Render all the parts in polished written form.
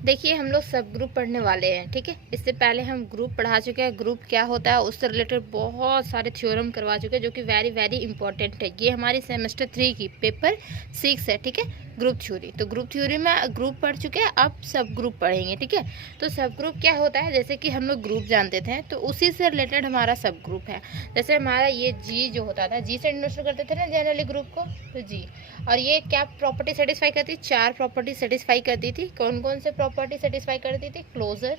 देखिए हम लोग सब ग्रुप पढ़ने वाले हैं, ठीक है। इससे पहले हम ग्रुप पढ़ा चुके हैं, ग्रुप क्या होता है उससे रिलेटेड बहुत सारे थ्योरम करवा चुके हैं जो कि वेरी वेरी इंपॉर्टेंट है। ये हमारी सेमेस्टर 3 की पेपर 6 है, ठीक है, ग्रुप थ्योरी। तो ग्रुप थ्योरी में ग्रुप पढ़ चुके हैं, अब सब ग्रुप पढ़ेंगे, ठीक है। तो सब ग्रुप क्या होता है, जैसे कि हम लोग ग्रुप जानते थे तो उसी से रिलेटेड हमारा सब ग्रुप है। जैसे हमारा ये जी जो होता था, जी से इंट्रोड्यूस करते थे ना जनरली ग्रुप को, तो जी। और ये क्या प्रॉपर्टी सेटिस्फाई करती, 4 प्रॉपर्टी सेटिस्फाई करती थी। कौन कौन से प्रॉपर्टी सेटिस्फाई करती थी? Closure,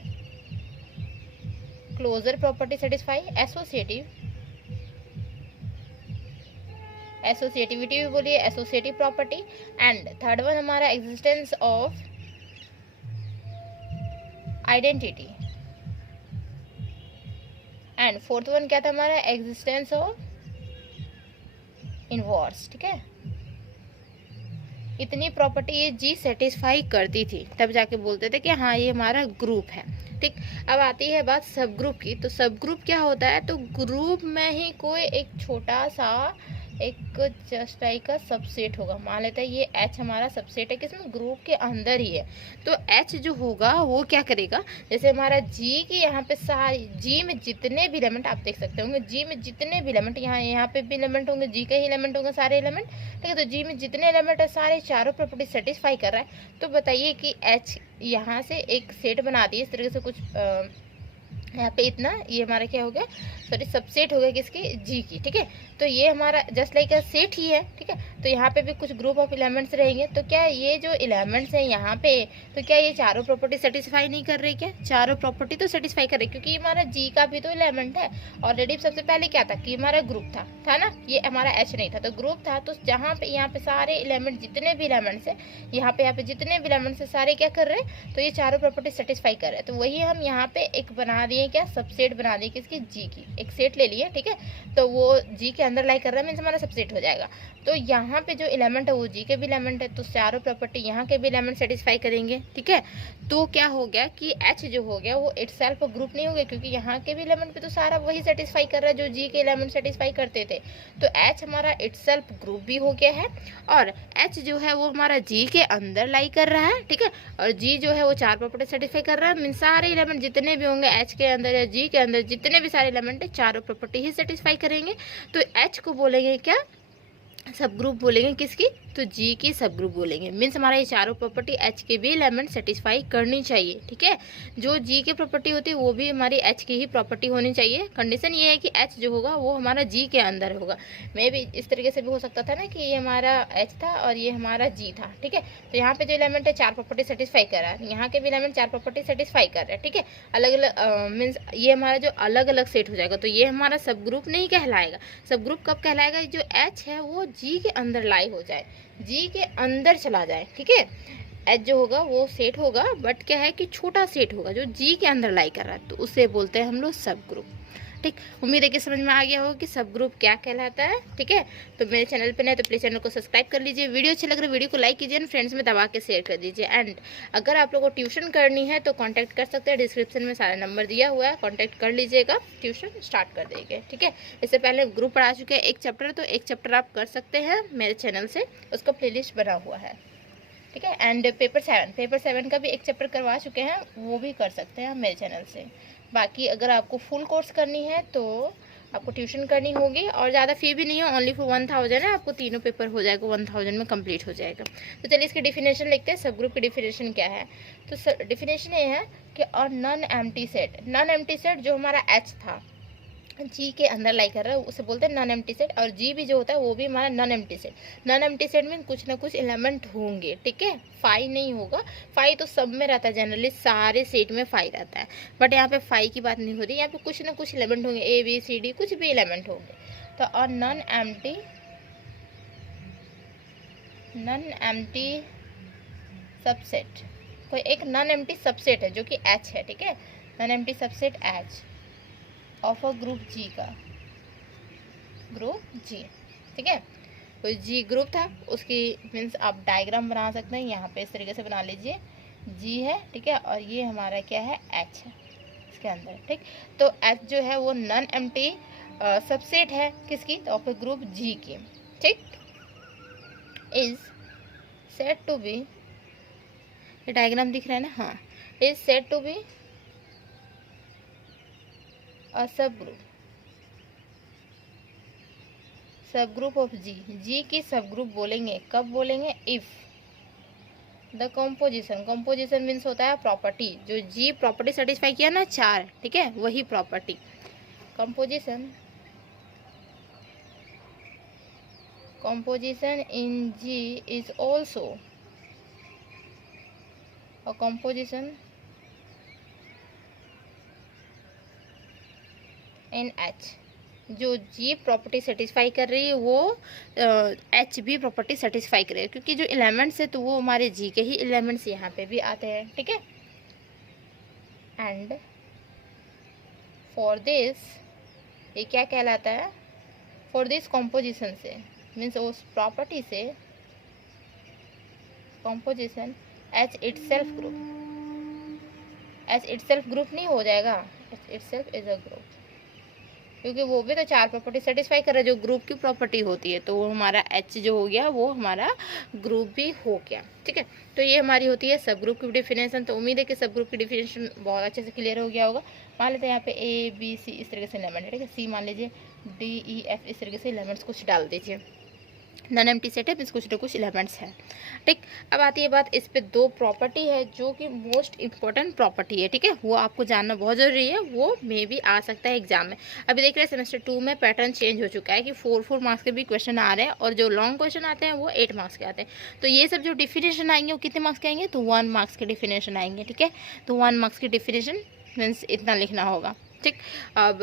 closure property satisfy, associative, associativity भी बोलिए, associative property. And third one हमारा existence of identity. And fourth one क्या था हमारा? एग्जिस्टेंस ऑफ इनवर्स, ठीक है। इतनी प्रॉपर्टी ये जी सेटिस्फाई करती थी, तब जाके बोलते थे कि हाँ ये हमारा ग्रुप है, ठीक। अब आती है बात सब ग्रुप की। तो सब ग्रुप क्या होता है? तो ग्रुप में ही कोई एक छोटा सा एक जस्ट लाइक का सबसेट होगा। मान लेते हैं ये एच हमारा सबसेट है, किसमें? ग्रुप के अंदर ही है। तो एच जो होगा वो क्या करेगा, जैसे हमारा जी की यहाँ पे सारी जी में जितने भी एलिमेंट आप देख सकते होंगे, जी में जितने भी एलिमेंट, यहाँ पे भी एलिमेंट होंगे, जी के ही एलिमेंट होंगे सारे एलिमेंट, ठीक है। तो जी में जितने एलिमेंट है सारे चारों प्रॉपर्टी सेटिस्फाई कर रहा है। तो बताइए कि एच यहाँ से एक सेट बना दिए इस तरीके से कुछ यहाँ पे इतना, ये हमारा क्या हो गया, सॉरी सबसेट हो गया किसकी? जी की, ठीक है। तो ये हमारा जस्ट लाइक सेट ही है, ठीक है। तो यहाँ पे भी कुछ ग्रुप ऑफ एलिमेंट्स रहेंगे। तो क्या ये जो एलिमेंट्स हैं यहाँ पे, तो क्या ये चारों प्रॉपर्टी सेटिस्फाई नहीं कर रही? क्या चारों प्रॉपर्टी तो सेटिस्फाई कर रही, क्योंकि हमारा जी का भी तो एलिमेंट है। ऑलरेडी सबसे पहले क्या था कि हमारा ग्रुप था ना, ये हमारा एच नहीं था, तो ग्रुप था। तो जहाँ पे यहाँ पे सारे एलिमेंट, जितने भी एलिमेंट्स है यहाँ पे जितने भी एलिमेंट्स है सारे क्या कर रहे हैं? तो ये चारों प्रॉपर्टी सेटिस्फाई कर रहे हैं। तो वही हम यहाँ पे एक बना दिए, क्या सबसेट बना दिए किसकी? जी की। एक सेट ले लिए, ठीक है। तो वो जी के अंदर लाई कर रहा है, मीन्स हमारा सबसेट हो जाएगा। तो यहाँ पे जो एलिमेंट है वो जी के भी एलिमेंट है, तो चारों प्रॉपर्टी यहाँ के भी एलिमेंट सेटिस्फाई करेंगे, ठीक है। तो क्या हो गया कि एच जो हो गया वो इटसेल्फ ग्रुप नहीं हो गया, क्योंकि यहाँ के भी एलिमेंट पे तो सारा वही सेटिस्फाई कर रहा है जो जी के एलिमेंट सेटिस्फाई करते थे। तो एच हमारा इटसेल्फ ग्रुप भी हो गया है, और एच जो है वो हमारा जी के अंदर लाई कर रहा है, ठीक है। और जी जो है वो 4 प्रॉपर्टी सेटिस्फाई कर रहा है, मीन सारे एलिमेंट जितने भी होंगे एच के अंदर या जी के अंदर, जितने भी सारे एलिमेंट है चारों प्रॉपर्टी ही सेटिस्फाई करेंगे। तो एच को बोलेंगे क्या? सब ग्रुप बोलेंगे किसकी? तो जी की सब ग्रुप बोलेंगे। मीन्स हमारा ये चारों प्रॉपर्टी एच के भी एलिमेंट सेटिस्फाई करनी चाहिए, ठीक है। जो जी की प्रॉपर्टी होती है वो भी हमारी एच की ही प्रॉपर्टी होनी चाहिए। कंडीशन ये है कि एच जो होगा वो हमारा जी के अंदर होगा। मे भी इस तरीके से भी हो सकता था ना कि ये हमारा एच था और ये हमारा जी था, ठीक है। तो यहाँ पे जो एलिमेंट है 4 प्रॉपर्टी सेटिस्फाई कर रहा है, यहाँ के भी एलिमेंट 4 प्रॉपर्टी सेटिस्फाई कर रहे हैं, ठीक है। अलग अलग मीन्स ये हमारा जो अलग अलग सेट हो जाएगा, तो ये हमारा सब ग्रुप नहीं कहलाएगा। सब ग्रुप कब कहलाएगा? जो एच है वो जी के अंदर लाई हो जाए, जी के अंदर चला जाए, ठीक है। एच जो होगा वो सेट होगा, बट क्या है कि छोटा सेट होगा जो जी के अंदर लाई कर रहा है, तो उसे बोलते हैं हम लोग सब ग्रुप, ठीक। उम्मीद है कि समझ में आ गया हो कि सब ग्रुप क्या कहलाता है, ठीक है। तो मेरे चैनल पे नए तो प्लीज़ चैनल को सब्सक्राइब कर लीजिए। वीडियो अच्छी लग रहा है वीडियो को लाइक कीजिए, एंड फ्रेंड्स में दबा के शेयर कर दीजिए। एंड अगर आप लोगों को ट्यूशन करनी है तो कॉन्टैक्ट कर सकते हैं, डिस्क्रिप्शन में सारा नंबर दिया हुआ है, कॉन्टैक्ट कर लीजिएगा, ट्यूशन स्टार्ट कर देंगे, ठीक है। इससे पहले ग्रुप पढ़ा चुके हैं एक चैप्टर, तो एक चैप्टर आप कर सकते हैं मेरे चैनल से, उसका प्लेलिस्ट बना हुआ है, ठीक है। एंड पेपर 7 का भी एक चैप्टर करवा चुके हैं, वो भी कर सकते हैं मेरे चैनल से। बाकी अगर आपको फुल कोर्स करनी है तो आपको ट्यूशन करनी होगी, और ज़्यादा फी भी नहीं है, ओनली फॉर 1000 है। आपको तीनों पेपर हो जाएगा 1000 में कंप्लीट हो जाएगा। तो चलिए इसकी डिफिनेशन लिखते हैं, सब ग्रुप की डिफिनेशन क्या है। तो डिफिनेशन ये है कि और non empty set, non empty set जो हमारा एच था जी के अंदर लाई कर रहा है उसे बोलते हैं नॉन एम्प्टी सेट, और जी भी जो होता है वो भी हमारा non empty set. Non empty set में कुछ ना कुछ एलिमेंट होंगे, ठीक है। फाई नहीं होगा, फाई तो सब में रहता है, जनरली सारे सेट में फाई रहता है, बट यहाँ पे फाई की बात नहीं होती, यहाँ पे कुछ ना कुछ एलिमेंट होंगे, ए बी सी डी कुछ भी एलिमेंट होंगे। तो और नॉन एम्प्टी सबसेट, कोई एक नॉन एम्प्टी सबसेट है जो कि एच है, ठीक है। Non empty subset H of a group G का, ग्रुप जी, ठीक है। तो जी ग्रुप था, उसकी मीन्स आप डायग्राम बना सकते हैं, यहाँ पे इस तरीके से बना लीजिए, जी है, ठीक है, और ये हमारा क्या है? एच है इसके अंदर, ठीक। तो एच जो है वो नॉन एम्प्टी सबसेट है किसकी? तो ऑफ अ ग्रुप जी की, ठीक। इज सेड टू बी, ये डायग्राम दिख रहा है ना, हाँ। Is said to be a subgroup of जी। जी की सब ग्रुप बोलेंगे कब बोलेंगे? If the composition, composition means होता है प्रॉपर्टी, जो जी प्रॉपर्टी सेटिस्फाई किया ना 4, ठीक है, वही property. composition in G is also a composition in H। जो G प्रॉपर्टी सेटिस्फाई कर रही है वो H भी प्रॉपर्टी सेटिस्फाई करेगा, क्योंकि जो एलिमेंट्स है तो वो हमारे G के ही एलिमेंट्स यहाँ पे भी आते हैं, ठीक है। एंड फॉर दिस, ये क्या कहलाता है? फॉर दिस कॉम्पोजिशन से मीन्स उस प्रॉपर्टी से composition H itself group, H itself group नहीं हो जाएगा, H itself is a group, क्योंकि वो भी तो 4 प्रॉपर्टी सेटिस्फाई कर रहा है जो ग्रुप की प्रॉपर्टी होती है, तो वो हमारा एच जो हो गया वो हमारा ग्रुप भी हो गया, ठीक है। तो ये हमारी होती है सब ग्रुप की डिफिनेशन। तो उम्मीद है कि सब ग्रुप की डिफिनेशन बहुत अच्छे से क्लियर हो गया होगा। मान लेते हैं यहाँ पे ए बी सी इस तरीके से एलिमेंट है, ठीक है। सी मान लीजिए, डी ई एफ इस तरीके से एलिमेंट्स कुछ डाल दीजिए। नॉन एम्प्टी सेट है, कुछ न कुछ एलिमेंट्स है, ठीक। अब आती है बात, इस पे 2 प्रॉपर्टी है जो कि मोस्ट इंपॉर्टेंट प्रॉपर्टी है, ठीक है। वो आपको जानना बहुत ज़रूरी है, वो मे भी आ सकता है एग्जाम में। अभी देख रहे हैं सेमेस्टर 2 में पैटर्न चेंज हो चुका है कि 4 मार्क्स के भी क्वेश्चन आ रहे हैं, और जो लॉन्ग क्वेश्चन आते हैं वो 8 मार्क्स के आते हैं। तो ये सब जो डिफिनेशन आएंगे वो कितने मार्क्स के आएंगे? तो 1 मार्क्स के डिफिनेशन आएंगे, ठीक है। तो 1 मार्क्स की डिफिनेशन मीन्स इतना लिखना होगा, ठीक। अब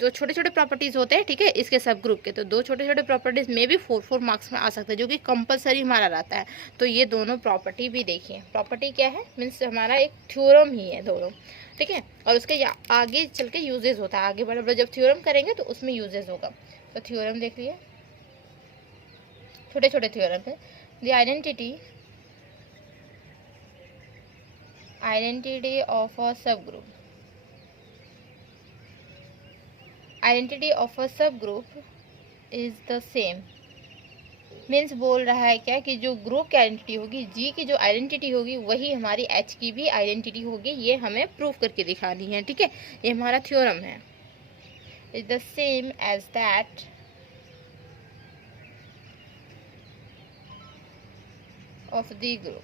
जो छोटे छोटे प्रॉपर्टीज़ होते हैं, ठीक है, इसके सब ग्रुप के, तो 2 छोटे छोटे प्रॉपर्टीज़ में भी 4 मार्क्स में आ सकते हैं, जो कि कंपलसरी हमारा रहता है। तो ये दोनों प्रॉपर्टी भी देखिए। प्रॉपर्टी क्या है? मीन्स हमारा एक थ्योरम ही है दोनों, ठीक है। और उसके आगे चल के यूजेस होता है, आगे बढ़े जब थ्योरम करेंगे तो उसमें यूजेस होगा। तो थ्योरम देख लिए, छोटे छोटे थ्योरम है। द आइडेंटिटी ऑफ अ सब ग्रुप, आइडेंटिटी ऑफ अ सब group is the same. Means बोल रहा है क्या कि जो ग्रुप की आइडेंटिटी होगी, जी की जो आइडेंटिटी होगी, वही हमारी एच की भी आइडेंटिटी होगी। ये हमें प्रूव करके दिखानी है, ठीक है। ये हमारा थ्योरम है। Is the same as that of the group.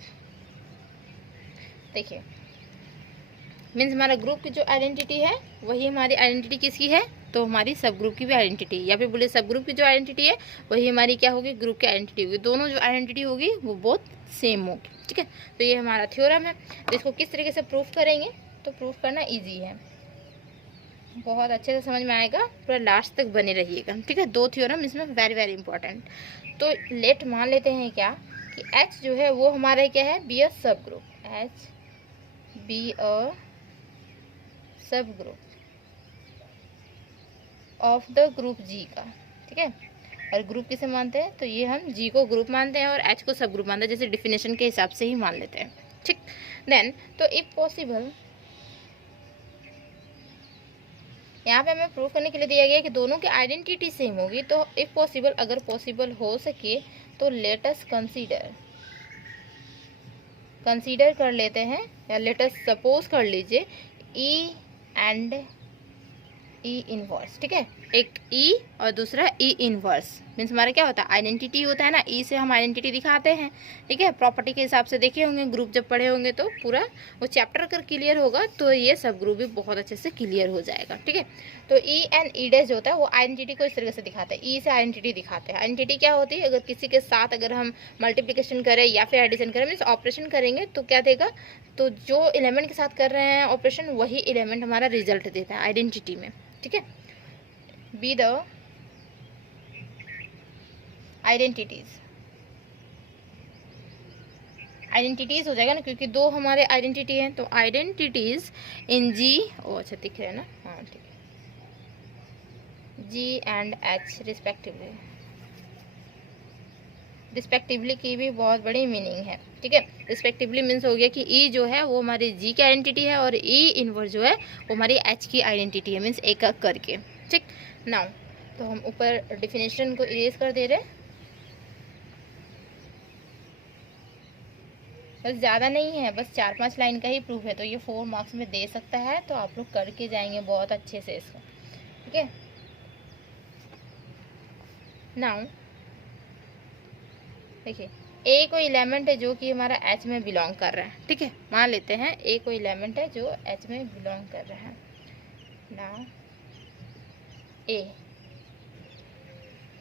देखिए, मीन्स हमारा ग्रुप की जो आइडेंटिटी है वही हमारी आइडेंटिटी किसकी है? तो हमारी सब ग्रुप की भी आइडेंटिटी, या फिर बोले सब ग्रुप की जो आइडेंटिटी है वही हमारी क्या होगी? ग्रुप की आइडेंटिटी होगी। दोनों जो आइडेंटिटी होगी वो बहुत सेम होगी, ठीक है। तो ये हमारा थ्योरम है। तो इसको किस तरीके से प्रूफ करेंगे? तो प्रूफ करना ईजी है, बहुत अच्छे से समझ में आएगा, पूरा लास्ट तक बने रहिएगा, ठीक है। 2 थ्योरम इसमें वेरी वेरी इंपॉर्टेंट। तो लेट मान लेते हैं क्या कि एच जो है वो हमारा क्या है? बी अ सब group, H B a subgroup of the group G का, ठीक है। और ग्रुप किसे मानते हैं? तो ये हम जी को ग्रुप मानते हैं और एच को सब ग्रुप मानते हैं, जैसे डिफिनेशन के हिसाब से ही मान लेते हैं, ठीक। देन तो इफ पॉसिबल, यहाँ पे हमें प्रूफ करने के लिए दिया गया है कि दोनों की आइडेंटिटी सेम होगी। तो इफ पॉसिबल, अगर पॉसिबल हो सके तो लेट अस कंसीडर कर लेते हैं, या लेट अस सपोज कर लीजिए ई एंड ई इनवर्स, ठीक है। एक ई और दूसरा ई इनवर्स। मीन्स हमारा क्या होता है? आइडेंटिटी होता है ना, ई से हम आइडेंटिटी दिखाते हैं, ठीक है। प्रॉपर्टी के हिसाब से देखे होंगे, ग्रुप जब पढ़े होंगे तो पूरा वो चैप्टर अगर क्लियर होगा तो ये सब ग्रुप भी बहुत अच्छे से क्लियर हो जाएगा, ठीक है। तो ई एंड ई डैश जो होता है वो आइडेंटिटी को इस तरीके से दिखाते हैं, ई से आइडेंटिटी दिखाते हैं। आइडेंटिटी क्या होती है? अगर किसी के साथ अगर हम मल्टीप्लीकेशन करें या फिर एडिशन करें, मीन्स ऑपरेशन करेंगे, तो क्या देगा? तो जो एलिमेंट के साथ कर रहे हैं ऑपरेशन वही एलिमेंट हमारा रिजल्ट देता है आइडेंटिटी में, ठीक है। बी द आइडेंटिटीज हो जाएगा ना, क्योंकि 2 हमारे आइडेंटिटी हैं। तो आइडेंटिटीज इन जी, ओ अच्छा दिख रहा है ना, हाँ ठीक है, जी एंड एच रिस्पेक्टिवली की भी बहुत बड़ी मीनिंग है, ठीक है। रिस्पेक्टिवली मीन्स हो गया कि ई जो है वो हमारी जी की आइडेंटिटी है और ई इनवर्स जो है वो हमारी एच की आइडेंटिटी है, मीन्स एक एक करके, ठीक। नाउ तो हम ऊपर डिफिनेशन को इरेज कर दे रहे हैं। बस ज़्यादा नहीं है, बस 4-5 लाइन का ही प्रूफ है, तो ये 4 मार्क्स में दे सकता है। तो आप लोग करके जाएंगे बहुत अच्छे से इसको, ठीक है। नाउ देखिए, ए कोई एलिमेंट है जो कि हमारा एच में बिलोंग कर रहा है, ठीक है। मान लेते हैं ए कोई एलिमेंट है जो एच में बिलोंग कर रहा है। नाउ ए,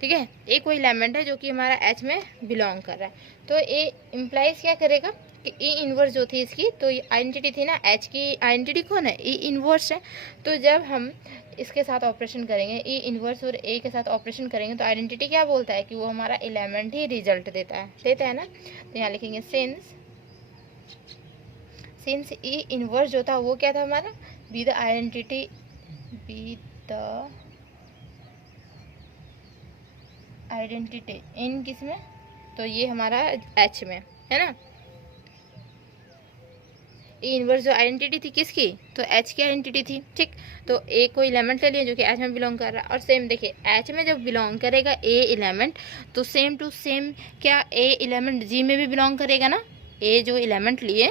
ठीक है, ए कोई एलिमेंट है जो कि हमारा एच में बिलोंग कर रहा है। तो ए इम्प्लाइज क्या करेगा कि ई इन्वर्स जो थी इसकी, तो ये आइडेंटिटी थी ना, एच की आइडेंटिटी कौन है, ई इन्वर्स है। तो जब हम इसके साथ ऑपरेशन करेंगे, ई इन्वर्स और ए के साथ ऑपरेशन करेंगे, तो आइडेंटिटी क्या बोलता है कि वो हमारा एलिमेंट ही रिजल्ट देता है ना। तो यहाँ लिखेंगे सिंस ई इन्वर्स जो था वो क्या था हमारा, बी द आइडेंटिटी इन किस में, तो ये हमारा एच में है ना। ए इनवर्स जो आइडेंटिटी थी किसकी, तो एच की आइडेंटिटी थी, ठीक। तो ए को एलिमेंट ले लिया जो कि एच में बिलोंग कर रहा है। और सेम देखिए, एच में जब बिलोंग करेगा ए एलिमेंट, तो सेम टू सेम क्या ए एलिमेंट जी में भी बिलोंग करेगा ना। ए जो एलिमेंट लिए,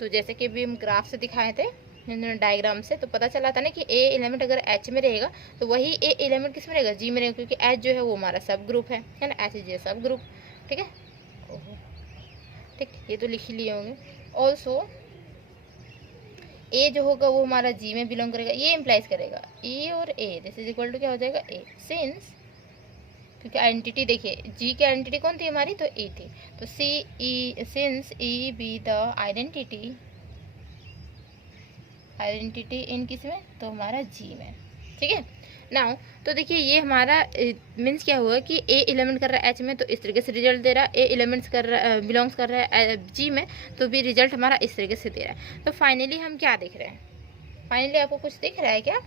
तो जैसे कि भी हम ग्राफ से दिखाए थे, डायग्राम से, तो पता चला था ना कि ए एलिमेंट अगर एच में रहेगा तो वही ए एलिमेंट किस में रहेगा, जी में रहेगा, क्योंकि एच जो है वो हमारा सब ग्रुप है ना, एच इज ए सब ग्रुप, ठीक है। ठीक, ये तो लिख ही लिए होंगे। ऑल्सो ए जो होगा वो हमारा जी में बिलोंग करेगा, ये इम्प्लाइज करेगा ई और ए दिस इज इक्वल टू क्या हो जाएगा, ए, सिंस, क्योंकि आइडेंटिटी देखिए जी की आइडेंटिटी कौन थी हमारी, तो ए थी। तो since E be the identity in किस में, तो हमारा जी में, ठीक है। नाउ तो देखिए ये हमारा मीन्स क्या हुआ कि ए एलिमेंट कर रहा है एच में, तो इस तरीके से रिजल्ट दे रहा है। ए एलिमेंट्स कर रहा बिलोंग्स कर रहा है जी में, तो भी रिजल्ट हमारा इस तरीके से दे रहा है। तो फाइनली हम क्या देख रहे हैं, फाइनली आपको कुछ दिख रहा है क्या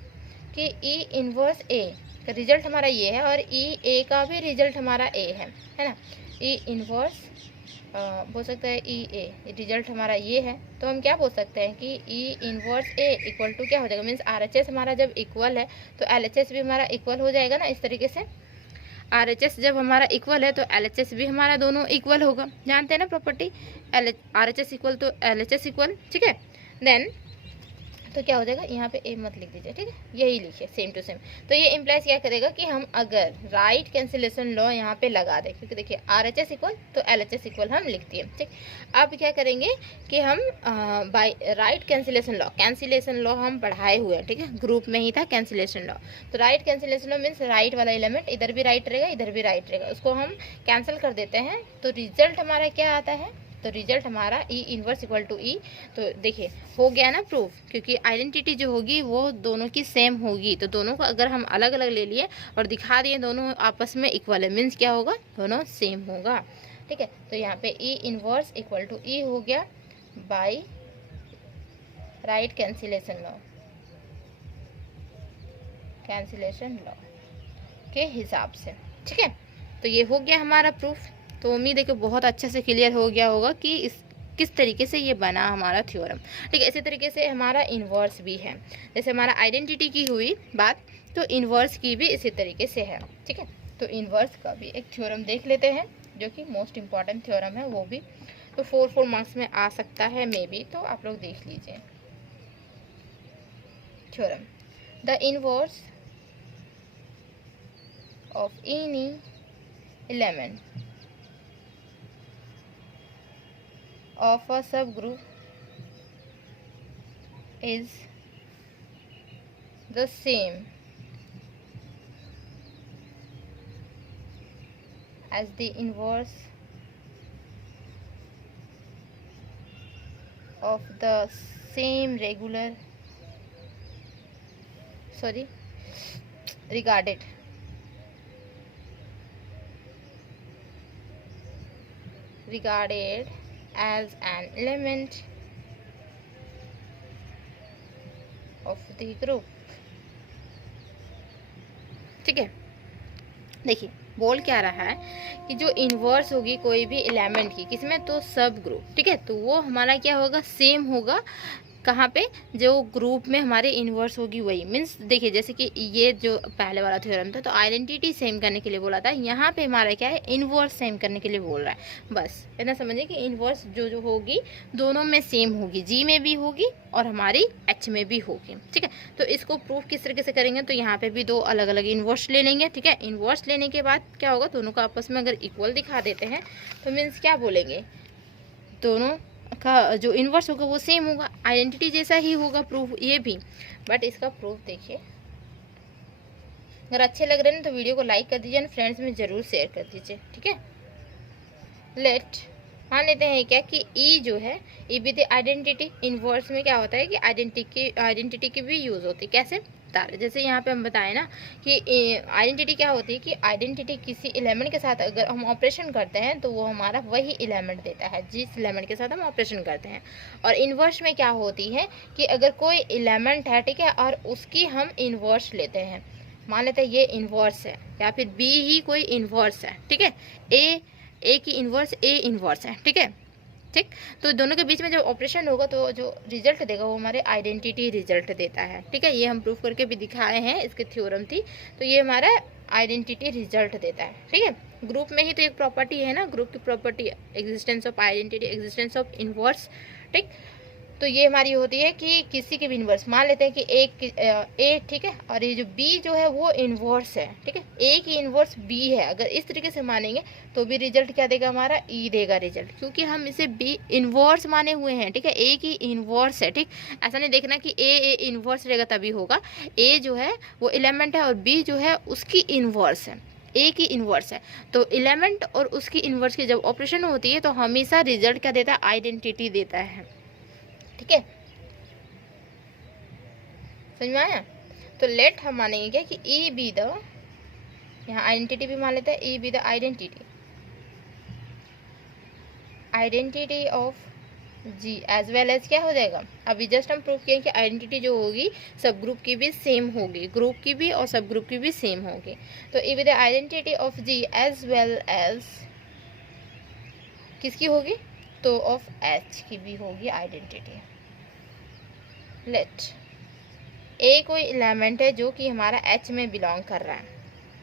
कि ई इन्वर्स ए का रिजल्ट हमारा ये है, और ई ए का भी रिजल्ट हमारा ए है ना। ई इन्वर्स बोल सकता है ई ए रिजल्ट हमारा ये है। तो हम क्या बोल सकते हैं कि ई इन्वर्स ए इक्वल टू क्या हो जाएगा, मीन्स आर एच एस हमारा जब इक्वल है तो एल एच एस भी हमारा इक्वल हो जाएगा ना। इस तरीके से आर एच एस जब हमारा इक्वल है तो एल एच एस भी हमारा दोनों इक्वल होगा। जानते हैं ना property, R H S equal तो एल एच एस इक्वल, ठीक है। देन तो क्या हो जाएगा, यहाँ पे ए मत लिख दीजिए, ठीक है, यही लिखिए सेम टू सेम। तो ये इम्प्लाइज क्या करेगा कि हम अगर राइट कैंसिलेशन लॉ यहाँ पे लगा दें, क्योंकि देखिए आर एच एस इक्वल तो एल एच एस इक्वल हम लिख दिए, ठीक। अब क्या करेंगे कि हम बाय राइट कैंसिलेशन लॉ हम पढ़ाए हुए हैं, ठीक है, ग्रुप में ही था कैंसिलेशन लॉ। तो right cancellation law means right वाला एलिमेंट इधर भी राइट रहेगा, इधर भी राइट रहेगा, उसको हम कैंसिल कर देते हैं। तो रिजल्ट हमारा क्या आता है, तो रिजल्ट हमारा ई इन्वर्स इक्वल टू ई। तो देखिए हो गया ना प्रूफ, क्योंकि आइडेंटिटी जो होगी वो दोनों की सेम होगी। तो दोनों को अगर हम अलग अलग ले लिए और दिखा दिए दोनों आपस में इक्वल है, मीन्स क्या होगा, दोनों सेम होगा, ठीक है। तो यहाँ पे ई इन्वर्स इक्वल टू ई हो गया बाय राइट कैंसिलेशन लॉ के हिसाब से, ठीक है। तो ये हो गया हमारा प्रूफ। तो उम्मीद है कि बहुत अच्छे से क्लियर हो गया होगा कि इस किस तरीके से ये बना हमारा थ्योरम, ठीक है। इसी तरीके से हमारा इन्वर्स भी है, जैसे हमारा आइडेंटिटी की हुई बात, तो इन्वर्स की भी इसी तरीके से है, ठीक है। तो इन्वर्स का भी एक थ्योरम देख लेते हैं जो कि मोस्ट इम्पॉर्टेंट थ्योरम है, वो भी तो 4 मार्क्स में आ सकता है मे बी, तो आप लोग देख लीजिए। Theorem, the inverse of any element of a subgroup is the same as the inverse of the same regarded as an element of the group, ठीक है। देखिए बोल क्या रहा है कि जो इन्वर्स होगी कोई भी एलिमेंट की किसमें, तो सब ग्रुप, ठीक है, तो वो हमारा क्या होगा, सेम होगा कहाँ पे, जो ग्रुप में हमारे इन्वर्स होगी वही। मीन्स देखिए जैसे कि ये जो पहले वाला थ्योरम था तो आइडेंटिटी सेम करने के लिए बोला था, यहाँ पे हमारा क्या है, इन्वर्स सेम करने के लिए बोल रहा है। बस इतना समझिए कि इन्वर्स जो जो होगी दोनों में सेम होगी, जी में भी होगी और हमारी एच में भी होगी, ठीक है। तो इसको प्रूफ किस तरीके से करेंगे, तो यहाँ पे भी दो अलग अलग इन्वर्स ले लेंगे, ठीक है। इन्वर्स लेने के बाद क्या होगा, दोनों को आपस में अगर इक्वल दिखा देते हैं तो मीन्स क्या बोलेंगे, दोनों का जो इन्वर्स होगा वो सेम होगा, आइडेंटिटी जैसा ही होगा प्रूफ ये भी। बट इसका प्रूफ देखिए, अगर अच्छे लग रहे हैं तो वीडियो को लाइक कर दीजिए, फ्रेंड्स में ज़रूर शेयर कर दीजिए, ठीक है। लेट मान लेते हैं क्या कि ई जो है, ई विद आइडेंटिटी, इन्वर्स में क्या होता है कि आइडेंटिटी की भी यूज़ होती है। कैसे, तार जैसे यहाँ पे हम बताएं ना कि आइडेंटिटी क्या होती है कि आइडेंटिटी किसी एलिमेंट के साथ अगर हम ऑपरेशन करते हैं तो वो हमारा वही एलिमेंट देता है जिस एलिमेंट के साथ हम ऑपरेशन करते हैं। और इन्वर्स में क्या होती है कि अगर कोई एलिमेंट है, ठीक है, और उसकी हम इन्वर्स लेते हैं, मान लेते हैं ये इन्वर्स है या फिर बी ही कोई इन्वर्स है, ठीक है, ए की इन्वर्स ए इन्वर्स है, ठीक है, ठीक। तो दोनों के बीच में जब ऑपरेशन होगा तो जो रिजल्ट देगा वो हमारे आइडेंटिटी रिजल्ट देता है, ठीक है। ये हम प्रूफ करके भी दिखाए हैं, इसकी थ्योरम थी। तो ये हमारा आइडेंटिटी रिजल्ट देता है, ठीक है। ग्रुप में ही तो एक प्रॉपर्टी है ना, ग्रुप की property existence of identity, existence of inverse, ठीक। तो ये हमारी होती है कि किसी के भी इन्वर्स, मान लेते हैं कि ए, ठीक है, और ये जो बी जो है वो इन्वर्स है, ठीक है, ए की इन्वर्स बी है। अगर इस तरीके से मानेंगे तो भी रिजल्ट क्या देगा, हमारा ई देगा रिजल्ट, क्योंकि हम इसे बी इन्वर्स माने हुए हैं, ठीक है, ए की इन्वर्स है, ठीक। ऐसा नहीं देखना कि ए इन्वर्स रहेगा तभी होगा, ए जो है वो एलिमेंट है और बी जो है उसकी इन्वर्स है, ए की इन्वर्स है। तो एलिमेंट और उसकी इन्वर्स की जब ऑपरेशन होती है तो हमेशा रिजल्ट क्या देता है, आइडेंटिटी देता है, ठीक है। समझ में आया। तो लेट हम मानेंगे क्या कि ई बी द, यहाँ आइडेंटिटी भी मान लेते हैं, e be the identity of G as well as क्या हो जाएगा, अभी जस्ट हम प्रूव किए कि आइडेंटिटी जो होगी सब ग्रुप की भी सेम होगी, ग्रुप की भी और सब ग्रुप की भी सेम होगी। तो e be the identity of G as well as किसकी होगी, तो ऑफ एच की भी होगी आइडेंटिटी। लेट ए कोई एलिमेंट है जो कि हमारा एच में बिलोंग कर रहा है,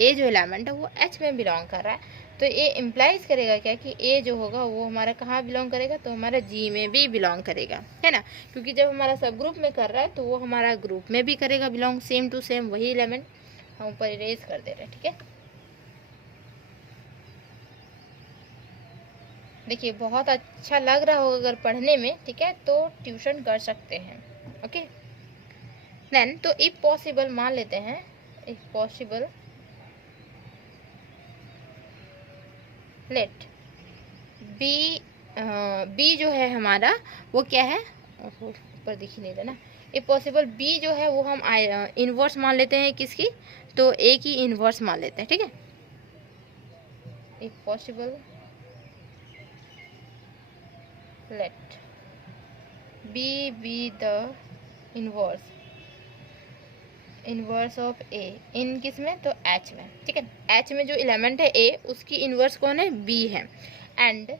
ए जो एलिमेंट है वो एच में बिलोंग कर रहा है। तो ये इम्प्लाइज करेगा क्या कि ए जो होगा वो हमारा कहाँ बिलोंग करेगा, तो हमारा जी में भी बिलोंग करेगा, है ना, क्योंकि जब हमारा सब ग्रुप में कर रहा है तो वो हमारा ग्रुप में भी करेगा बिलोंग, सेम टू सेम वही एलिमेंट हम ऊपर इरेज कर दे रहे हैं, ठीक है। देखिए बहुत अच्छा लग रहा होगा अगर पढ़ने में, ठीक है, तो ट्यूशन कर सकते हैं, ओके। देन तो इफ पॉसिबल मान लेते हैं, इफ पॉसिबल लेट बी जो है हमारा वो क्या है, ऊपर दिख ही नहीं रहा ना, इफ पॉसिबल बी जो है वो हम इन्वर्स मान लेते हैं किसकी, तो ए की इन्वर्स मान लेते हैं, ठीक है। If possible let B be the inverse of A in किस में, तो एच में, ठीक है। एच में जो एलिमेंट है ए उसकी इन्वर्स कौन है, बी है। एंड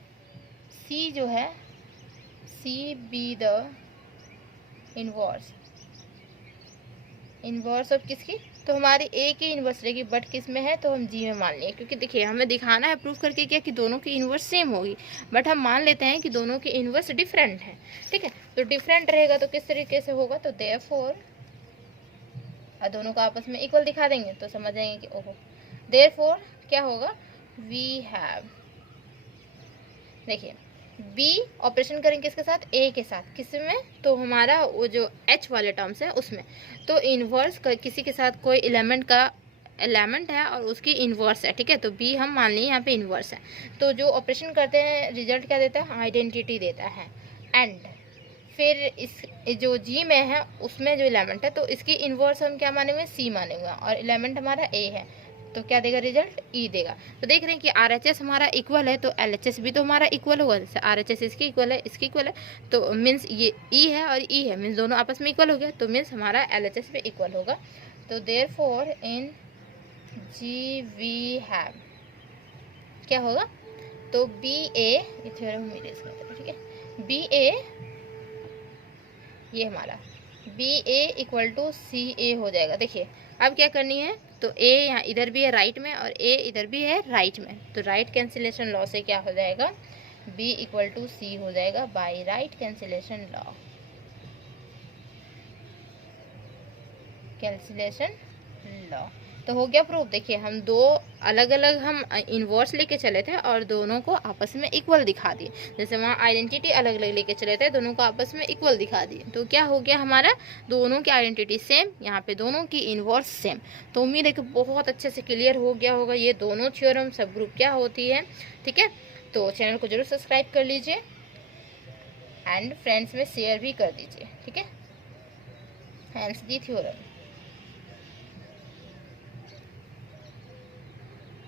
सी जो है, C be the inverse of किसकी, तो हमारी ए की इन्वर्स रहेगी, बट किस में है, तो हम जी में मान लेंगे, क्योंकि देखिए हमें दिखाना है प्रूफ करके क्या कि दोनों की इन्वर्स सेम होगी, बट हम मान लेते हैं कि दोनों की इन्वर्स डिफरेंट है, ठीक है। तो डिफरेंट रहेगा तो किस तरीके से होगा, तो देयरफॉर दोनों को आपस में इक्वल दिखा देंगे तो समझ जाएंगे कि ओहो, देयरफॉर क्या होगा, वी हैव, देखिए बी ऑपरेशन करेंगे किसके साथ, ए के साथ, किस में, तो हमारा वो जो एच वाले टर्म्स है उसमें, तो इन्वर्स किसी के साथ कोई एलिमेंट है और उसकी इन्वर्स है, ठीक है। तो बी हम मान लिए यहाँ पे इन्वर्स है, तो जो ऑपरेशन करते हैं रिजल्ट क्या देता है, आइडेंटिटी देता है। एंड फिर इस जो जी में है उसमें जो एलिमेंट है तो इसकी इन्वर्स हम क्या माने हुए, सी माने हुए, और एलिमेंट हमारा ए है, तो क्या देगा रिजल्ट, ई देगा। तो देख रहे हैं कि RHS हमारा इक्वल है तो LHS भी तो हमारा इक्वल होगा, जैसे RHS इसकी इक्वल है, इसकी इक्वल है, तो मीन्स ये ई है और ई है, मीन्स दोनों आपस में इक्वल हो गया, तो मीन्स हमारा LHS भी इक्वल होगा। तो therefore in G we have क्या होगा, तो बी ए, ये थ्योरम हम इरेज करते हैं, ठीक है, बी ए ये हमारा बी ए इक्वल टू सी ए हो जाएगा। देखिए अब क्या करनी है, तो ए यहाँ इधर भी है राइट में और ए इधर भी है राइट में, तो राइट कैंसिलेशन लॉ से क्या हो जाएगा, बी इक्वल टू सी हो जाएगा by right cancellation law. Cancellation law तो हो गया प्रूफ। देखिए हम दो अलग अलग हम इन्वर्स लेके चले थे और दोनों को आपस में इक्वल दिखा दिए। जैसे वहाँ आइडेंटिटी अलग अलग लेके चले थे, दोनों को आपस में इक्वल दिखा दिए, तो क्या हो गया हमारा, दोनों की आइडेंटिटी सेम, यहाँ पे दोनों की इन्वर्स सेम। तो उम्मीद है कि बहुत अच्छे से क्लियर हो गया होगा ये दोनों थ्योरम सब ग्रुप क्या होती है। ठीक है, तो चैनल को जरूर सब्सक्राइब कर लीजिए एंड फ्रेंड्स में शेयर भी कर दीजिए। ठीक है, हैंस दी थ्योरम।